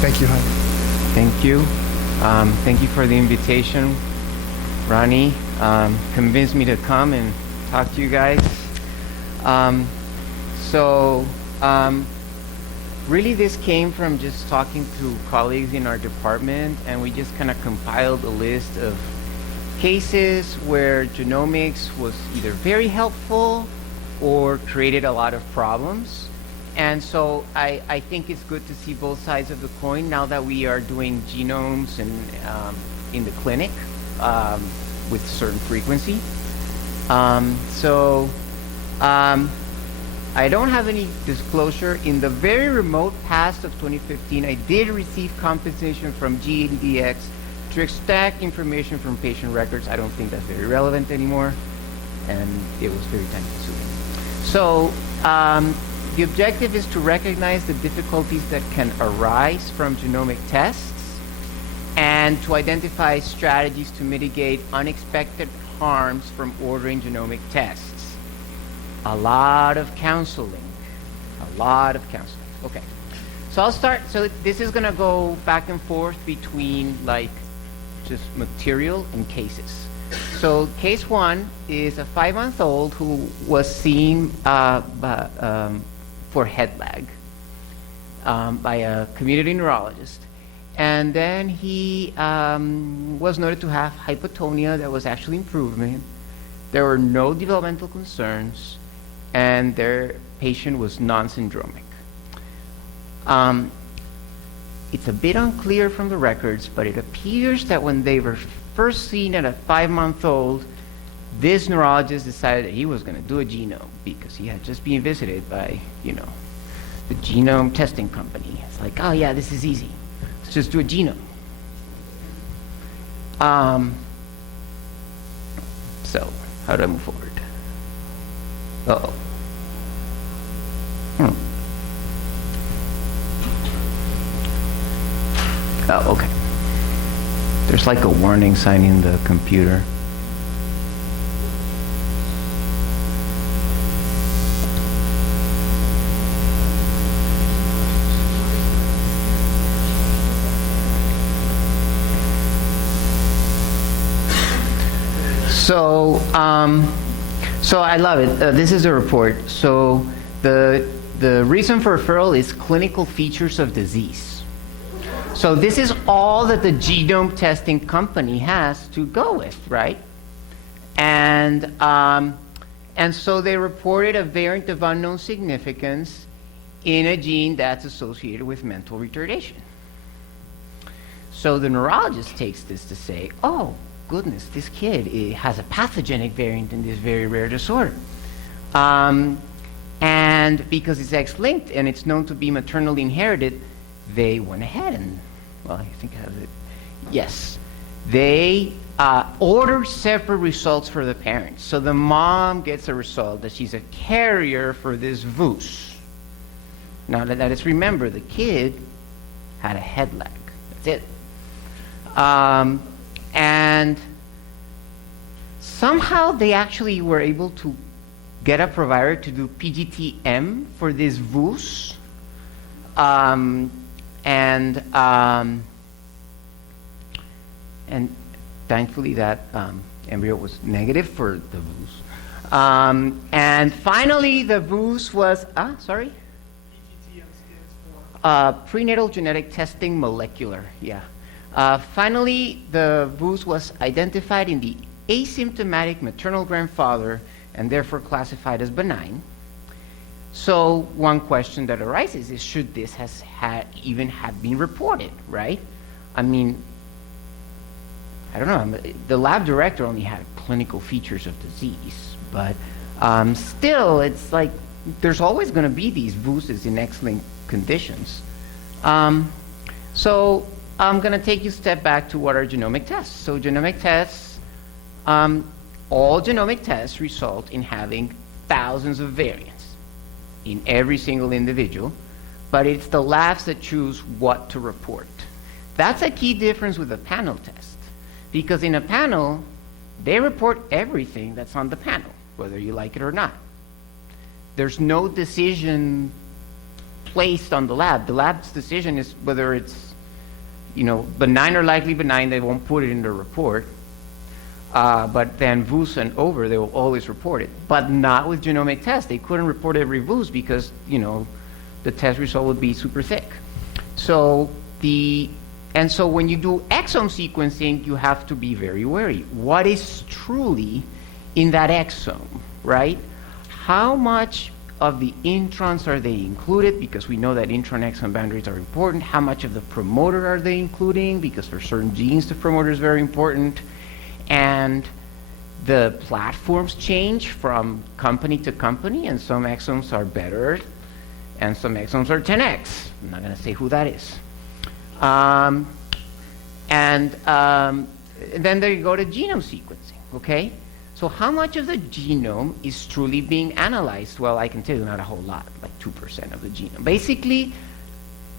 Thank you, Jaime. Thank you. Thank you for the invitation, Ronnie. Convinced me to come and talk to you guys. Really this came from just talking to colleagues in our department, and we just kind of compiled a list of cases where genomics was either very helpful or created a lot of problems. And so I think it's good to see both sides of the coin now that we are doing genomes and in the clinic with certain frequency. I don't have any disclosure. In the very remote past of 2015, I did receive compensation from GDX to extract information from patient records. I don't think that's very relevant anymore, and it was very time consuming. So the objective is to recognize the difficulties that can arise from genomic tests and to identify strategies to mitigate unexpected harms from ordering genomic tests. A lot of counseling. Okay. So I'll start. So this is going to go back and forth between like just material and cases. So case one is a 5-month-old who was seen for head lag by a community neurologist. And then he was noted to have hypotonia that was actually improvement. There were no developmental concerns, and their patient was non-syndromic. It's a bit unclear from the records, but it appears that when they were first seen at a 5-month-old, this neurologist decided that he was going to do a genome because he had just been visited by, the genome testing company. It's like, oh yeah, this is easy. Let's just do a genome. So, how do I move forward? Uh-oh. Oh, okay. There's like a warning sign in the computer. So I love it. This is a report. So the reason for referral is clinical features of disease. So this is all that the genome testing company has to go with, right? And so they reported a variant of unknown significance in a gene that's associated with mental retardation. So the neurologist takes this to say, oh, goodness, this kid has a pathogenic variant in this very rare disorder. And because it's X-linked and it's known to be maternally inherited, they went ahead and, well, I think I have it. Yes. They ordered separate results for the parents. So the mom gets a result that she's a carrier for this VUS. Now that is, remember, the kid had a head lag. That's it. And somehow they actually were able to get a provider to do PGT-M for this VUS. And thankfully that embryo was negative for the VUS. And finally the VUS was, sorry? PGT-M stands for? Prenatal genetic testing molecular, yeah. Finally, the VUS was identified in the asymptomatic maternal grandfather and therefore classified as benign. So one question that arises is, should this even have been reported, right? I mean, I don't know, the lab director only had clinical features of disease, but still, it's like, there's always gonna be these VUSs in X-linked conditions. So I'm gonna take you a step back to what are genomic tests. So genomic tests, all genomic tests result in having thousands of variants in every single individual, but it's the labs that choose what to report. That's a key difference with a panel test, because in a panel, they report everything that's on the panel, whether you like it or not. There's no decision placed on the lab. The lab's decision is whether it's, benign or likely benign. They won't put it in the report. But then VUS and over, they will always report it. But not with genomic tests. They couldn't report every VUS because, the test result would be super thick. So when you do exome sequencing, you have to be very wary. What is truly in that exome, right? How much of the introns are they included? Because we know that intron-exon boundaries are important. How much of the promoter are they including? Because for certain genes, the promoter is very important. And the platforms change from company to company, and some exomes are better, and some exomes are 10x. I'm not going to say who that is. And then there you go to genome sequencing, okay? So how much of the genome is truly being analyzed? Well, I can tell you not a whole lot, like 2% of the genome. Basically,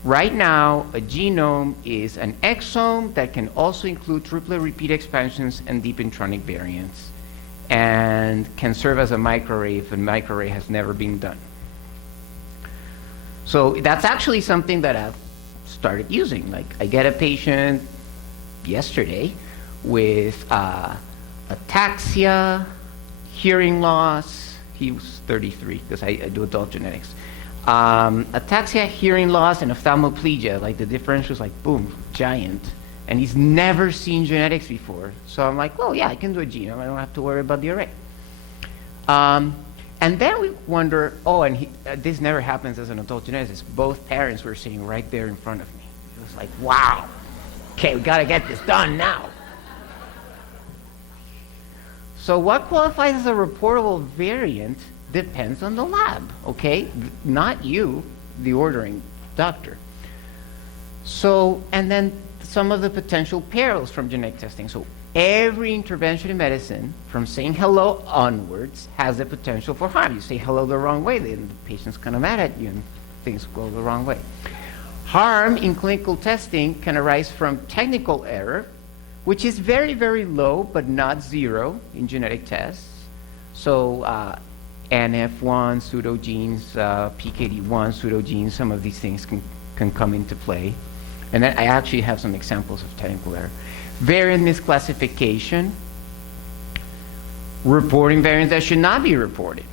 right now, a genome is an exome that can also include triplet repeat expansions and deep intronic variants, and can serve as a microarray if a microarray has never been done. So that's actually something that I've started using. Like, I get a patient yesterday with ataxia, hearing loss. He was 33 because I do adult genetics. Ataxia, hearing loss, and ophthalmoplegia. Like, the differential is like, boom, giant. And he's never seen genetics before. So I'm like, well, yeah, I can do a genome. I don't have to worry about the array. And then we wonder, this never happens as an adult geneticist. Both parents were sitting right there in front of me. It was like, wow. Okay, we got to get this done now. So what qualifies as a reportable variant depends on the lab, okay? Not you, the ordering doctor. So, and then some of the potential perils from genetic testing. So every intervention in medicine, from saying hello onwards, has the potential for harm. You say hello the wrong way, then the patient's kind of mad at you and things go the wrong way. Harm in clinical testing can arise from technical error, which is very, very low, but not zero in genetic tests. So NF1 pseudogenes, PKD1 pseudogenes, some of these things can come into play. And then I actually have some examples of technical error. Variant misclassification, reporting variants that should not be reported.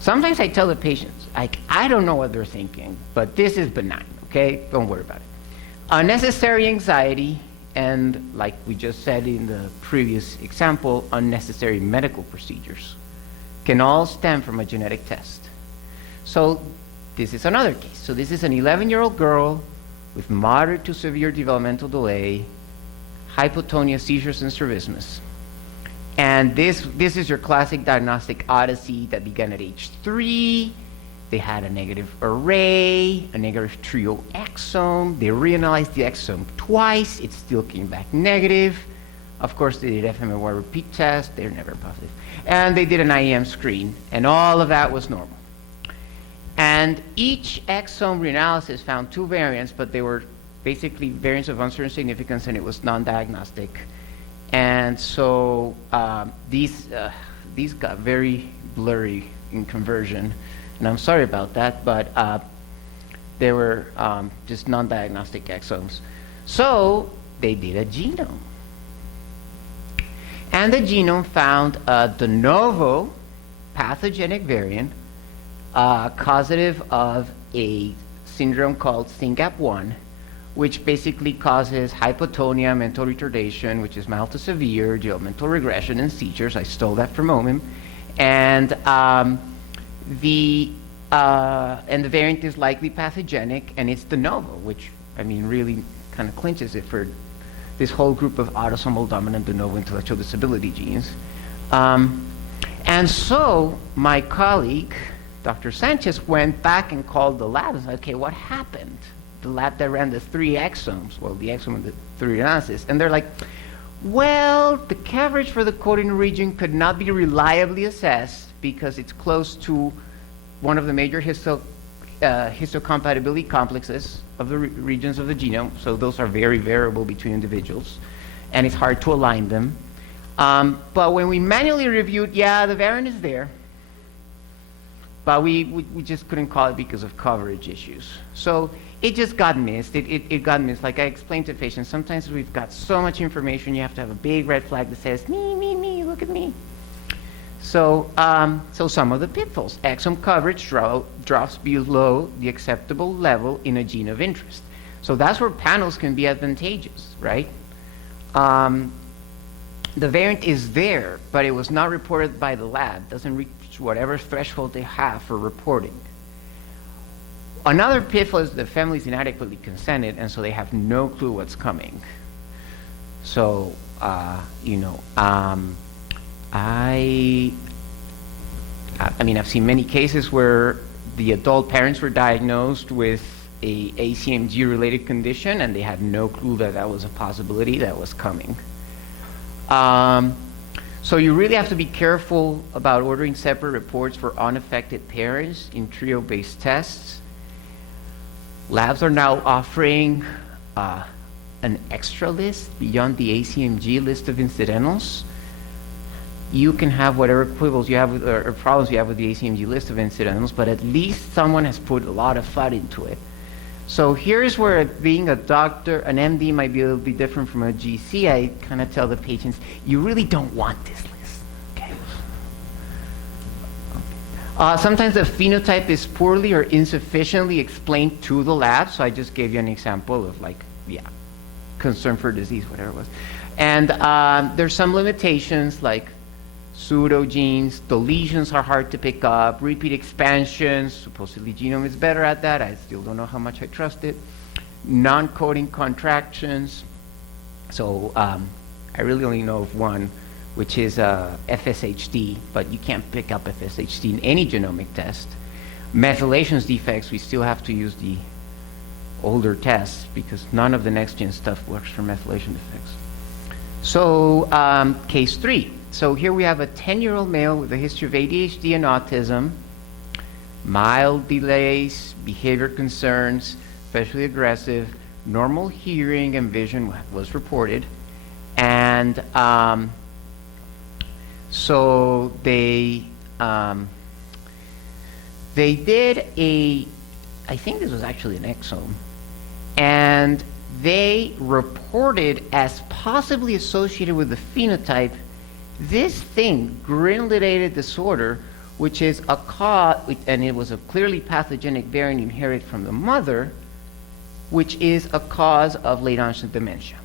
Sometimes I tell the patients, I don't know what they're thinking, but this is benign, okay? Don't worry about it. Unnecessary anxiety, and like we just said in the previous example, unnecessary medical procedures can all stem from a genetic test. So this is another case. So this is an 11-year-old girl with moderate to severe developmental delay, hypotonia, seizures, and strabismus. And this is your classic diagnostic odyssey that began at age 3. They had a negative array, a negative trio exome. They reanalyzed the exome twice. It still came back negative. Of course, they did FMRY repeat test. They're never positive. And they did an IEM screen, and all of that was normal. And each exome reanalysis found 2 variants, but they were basically variants of uncertain significance, and it was non-diagnostic. And so these got very blurry in conversion, and I'm sorry about that, but they were just non-diagnostic exomes. So they did a genome. And the genome found a de novo pathogenic variant causative of a syndrome called SYNGAP1, which basically causes hypotonia, mental retardation, which is mild to severe, developmental regression, and seizures. I stole that from Omen. And the variant is likely pathogenic, and it's de novo, which, I mean, really kind of clinches it for this whole group of autosomal dominant de novo intellectual disability genes. And so my colleague, Dr. Sanchez, went back and called the lab and said, okay, what happened? The lab that ran the 3 exomes, well, the exome of the 3 analysis, and they're like, well, the coverage for the coding region could not be reliably assessed because it's close to one of the major histocompatibility complexes of the regions of the genome, so those are very variable between individuals, and it's hard to align them. But when we manually reviewed, yeah, the variant is there, but we just couldn't call it because of coverage issues. So it just got missed. It got missed. Like I explained to patients, sometimes we've got so much information, you have to have a big red flag that says, me, look at me. So, so some of the pitfalls. Exome coverage drops below the acceptable level in a gene of interest. So that's where panels can be advantageous, right? The variant is there, but it was not reported by the lab. Doesn't reach whatever threshold they have for reporting. Another pitfall is the family's inadequately consented, and so they have no clue what's coming. So, you know, I mean, I've seen many cases where the adult parents were diagnosed with a ACMG-related condition, and they had no clue that that was a possibility that was coming. So you really have to be careful about ordering separate reports for unaffected parents in trio-based tests. Labs are now offering an extra list beyond the ACMG list of incidentals. You can have whatever quibbles you have with, or problems you have with the ACMG list of incidentals, but at least someone has put a lot of thought into it. So here's where being a doctor, an MD might be a little bit different from a GC. I kind of tell the patients, you really don't want this list, okay? Sometimes the phenotype is poorly or insufficiently explained to the lab. So I just gave you an example of like, yeah, concern for disease, whatever it was. And there's some limitations like pseudogenes, deletions are hard to pick up, repeat expansions, supposedly genome is better at that, I still don't know how much I trust it, non-coding contractions, so I really only know of one, which is FSHD, but you can't pick up FSHD in any genomic test. Methylations defects, we still have to use the older tests because none of the next-gen stuff works for methylation defects. So case 3. So here we have a 10-year-old male with a history of ADHD and autism, mild delays, behavior concerns, especially aggressive, normal hearing and vision was reported. And so they did I think this was actually an exome, and they reported as possibly associated with the phenotype this thing, granulated disorder, which is a cause, and it was a clearly pathogenic variant inherited from the mother, which is a cause of late onset dementia.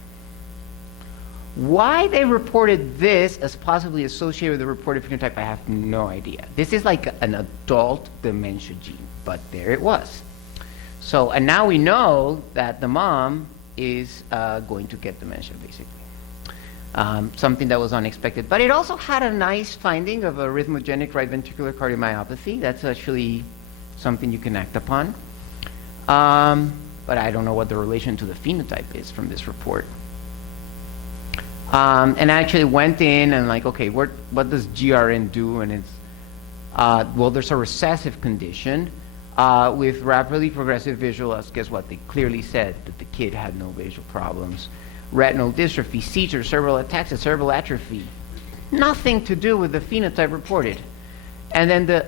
Why they reported this as possibly associated with the reported phenotype, I have no idea. This is like an adult dementia gene, but there it was. So, and now we know that the mom is going to get dementia, basically. Something that was unexpected. But it also had a nice finding of arrhythmogenic right ventricular cardiomyopathy. That's actually something you can act upon. But I don't know what the relation to the phenotype is from this report. And I actually went in and like, okay, what does GRN do? And it's, well, there's a recessive condition with rapidly progressive visual loss. Guess what? They clearly said that the kid had no visual problems. Retinal dystrophy, seizures, cerebral ataxia, cerebral atrophy. Nothing to do with the phenotype reported. And then the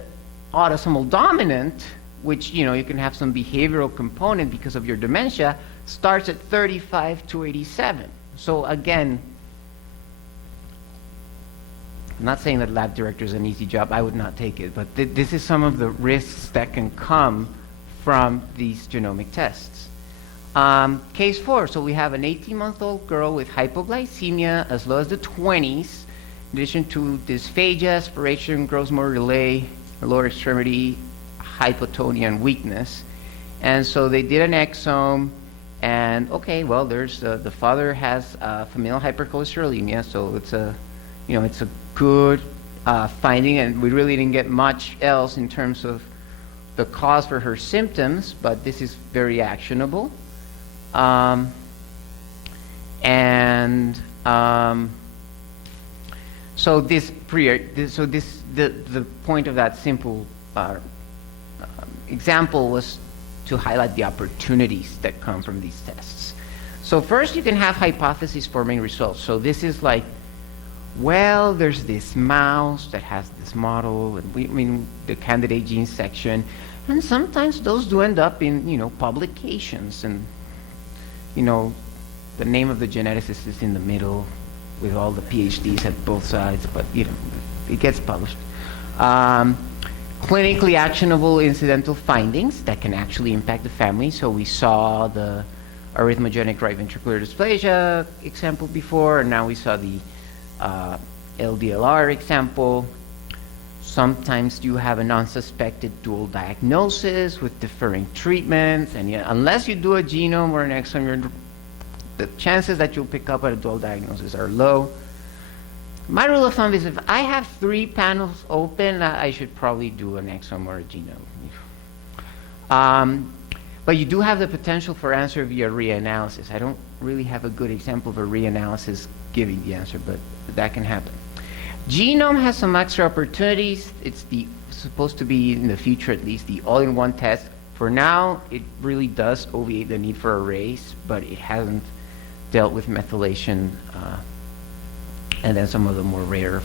autosomal dominant, which, you know, you can have some behavioral component because of your dementia, starts at 35 to 87. So again, I'm not saying that lab director is an easy job. I would not take it. But this is some of the risks that can come from these genomic tests. Case 4, so we have an 18-month-old girl with hypoglycemia as low as the 20s, in addition to dysphagia, aspiration, gross motor delay, lower extremity, hypotonia, and weakness. And so they did an exome, and okay, well, there's the father has familial hypercholesterolemia, so it's a, you know, it's a good finding, and we really didn't get much else in terms of the cause for her symptoms, but this is very actionable. So the point of that simple example was to highlight the opportunities that come from these tests. So first, you can have hypothesis forming results. So this is like, well, there's this mouse that has this model, and I mean, the candidate gene section, and sometimes those do end up in, publications, and, the name of the geneticist is in the middle with all the PhDs at both sides, but, it gets published. Clinically actionable incidental findings that can actually impact the family. So we saw the arrhythmogenic right ventricular dysplasia example before, and now we saw the LDLR example. Sometimes you have an unsuspected dual diagnosis with differing treatments, and yet, unless you do a genome or an exome, the chances that you'll pick up a dual diagnosis are low. My rule of thumb is if I have 3 panels open, I should probably do an exome or a genome. But you do have the potential for answer via reanalysis. I don't really have a good example of a reanalysis giving the answer, but that can happen. Genome has some extra opportunities. It's supposed to be, in the future at least, the all-in-one test. For now, it really does obviate the need for arrays, but it hasn't dealt with methylation and then some of the more rare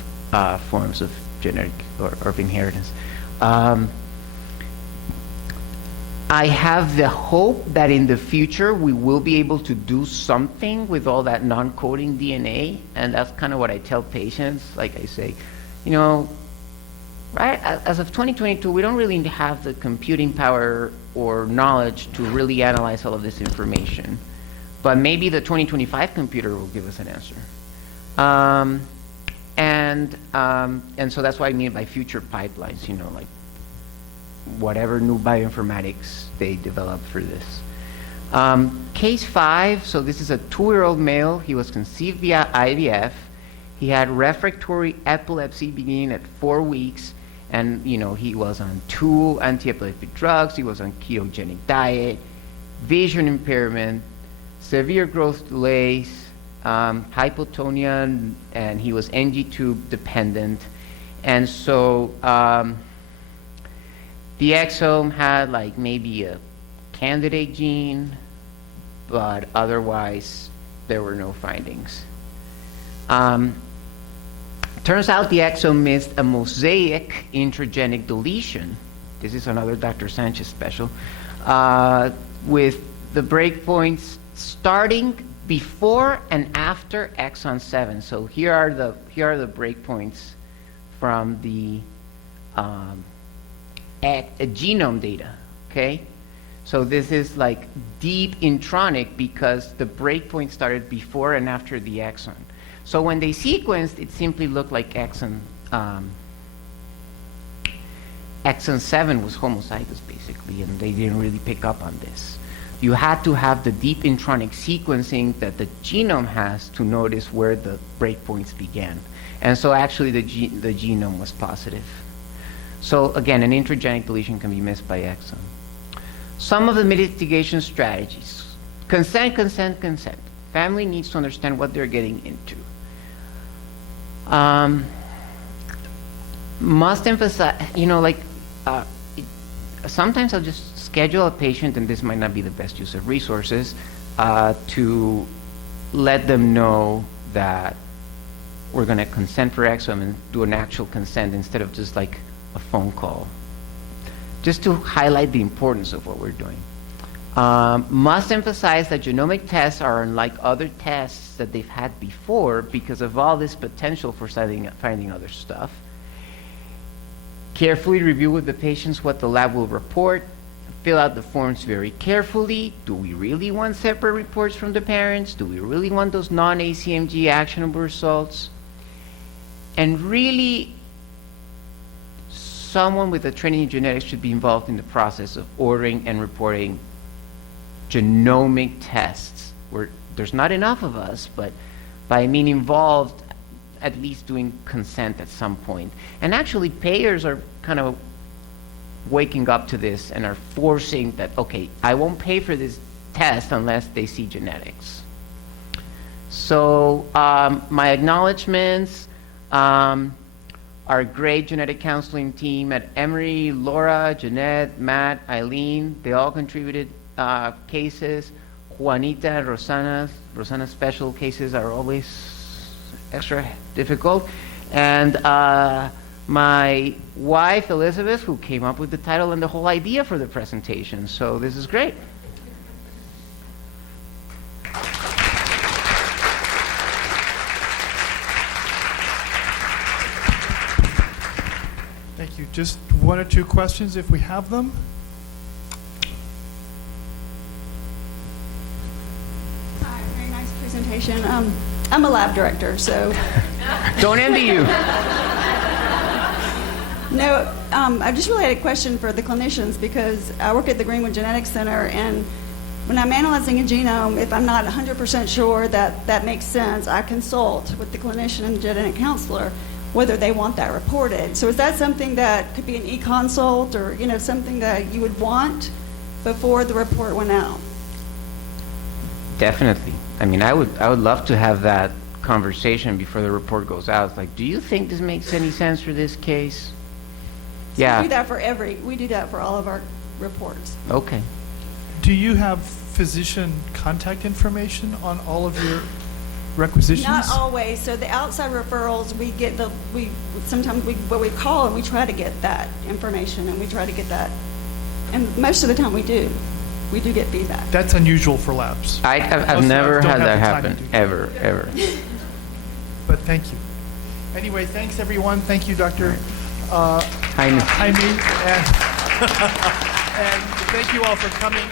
forms of genetic or of inheritance. I have the hope that in the future we will be able to do something with all that non-coding DNA, and that's kind of what I tell patients. Like I say, right, as of 2022, we don't really have the computing power or knowledge to really analyze all of this information, but maybe the 2025 computer will give us an answer. And so that's what I mean by future pipelines, like whatever new bioinformatics they develop for this. Case 5, so this is a 2-year-old male. He was conceived via IVF. He had refractory epilepsy beginning at 4 weeks, and he was on 2 anti-epileptic drugs. He was on ketogenic diet, vision impairment, severe growth delays, hypotonia, and he was NG tube dependent. And so the exome had like maybe a candidate gene, but otherwise there were no findings. Turns out the exome missed a mosaic intragenic deletion. This is another Dr. Sanchez special, with the breakpoints starting before and after exon 7. So here are the breakpoints from the genome data. Okay, so this is like deep intronic because the breakpoint started before and after the exon. So when they sequenced, it simply looked like exon 7 was homozygous basically, and they didn't really pick up on this. You had to have the deep intronic sequencing that the genome has to notice where the breakpoints began. And so actually the genome was positive. So again, an intragenic deletion can be missed by exome. Some of the mitigation strategies. Consent, consent, consent. Family needs to understand what they're getting into. Must emphasize, sometimes I'll just schedule a patient, and this might not be the best use of resources, to let them know that we're going to consent for exome and do an actual consent instead of just like a phone call, just to highlight the importance of what we're doing. Must emphasize that genomic tests are unlike other tests that they've had before because of all this potential for finding other stuff. Carefully review with the patients what the lab will report. Fill out the forms very carefully. Do we really want separate reports from the parents? Do we really want those non-ACMG actionable results? And really, someone with a training in genetics should be involved in the process of ordering and reporting genomic tests. There's not enough of us, but by mean involved, at least doing consent at some point. And actually, payers are kind of waking up to this and are forcing that, okay, I won't pay for this test unless they see genetics. So my acknowledgements, our great genetic counseling team at Emory, Laura, Jeanette, Matt, Eileen, they all contributed cases. Juanita and Rosana's special cases are always extra difficult. And my wife, Elizabeth, who came up with the title and the whole idea for the presentation. So this is great. Thank you. Just one or two questions if we have them. Hi, very nice presentation. I'm a lab director, so Don't envy you. no, I just really had a question for the clinicians because I work at the Greenwood Genetics Center, and when I'm analyzing a genome, if I'm not 100% sure that that makes sense, I consult with the clinician and the genetic counselor whether they want that reported. So is that something that could be an e-consult or, you know, something that you would want before the report went out? Definitely. I mean, I would love to have that conversation before the report goes out. It's like, do you think this makes any sense for this case? So Yeah. we do that for all of our reports. Okay. Do you have physician contact information on all of your requisitions? Not always. So the outside referrals, we sometimes we call and we try to get that information, and we try to get that, and most of the time we do get feedback. That's unusual for labs. I've Most never labs don't had have that the time happen, to do that. ever. But thank you. Anyway, thanks everyone. Thank you, Dr. Jaime. Jaime, and thank you all for coming.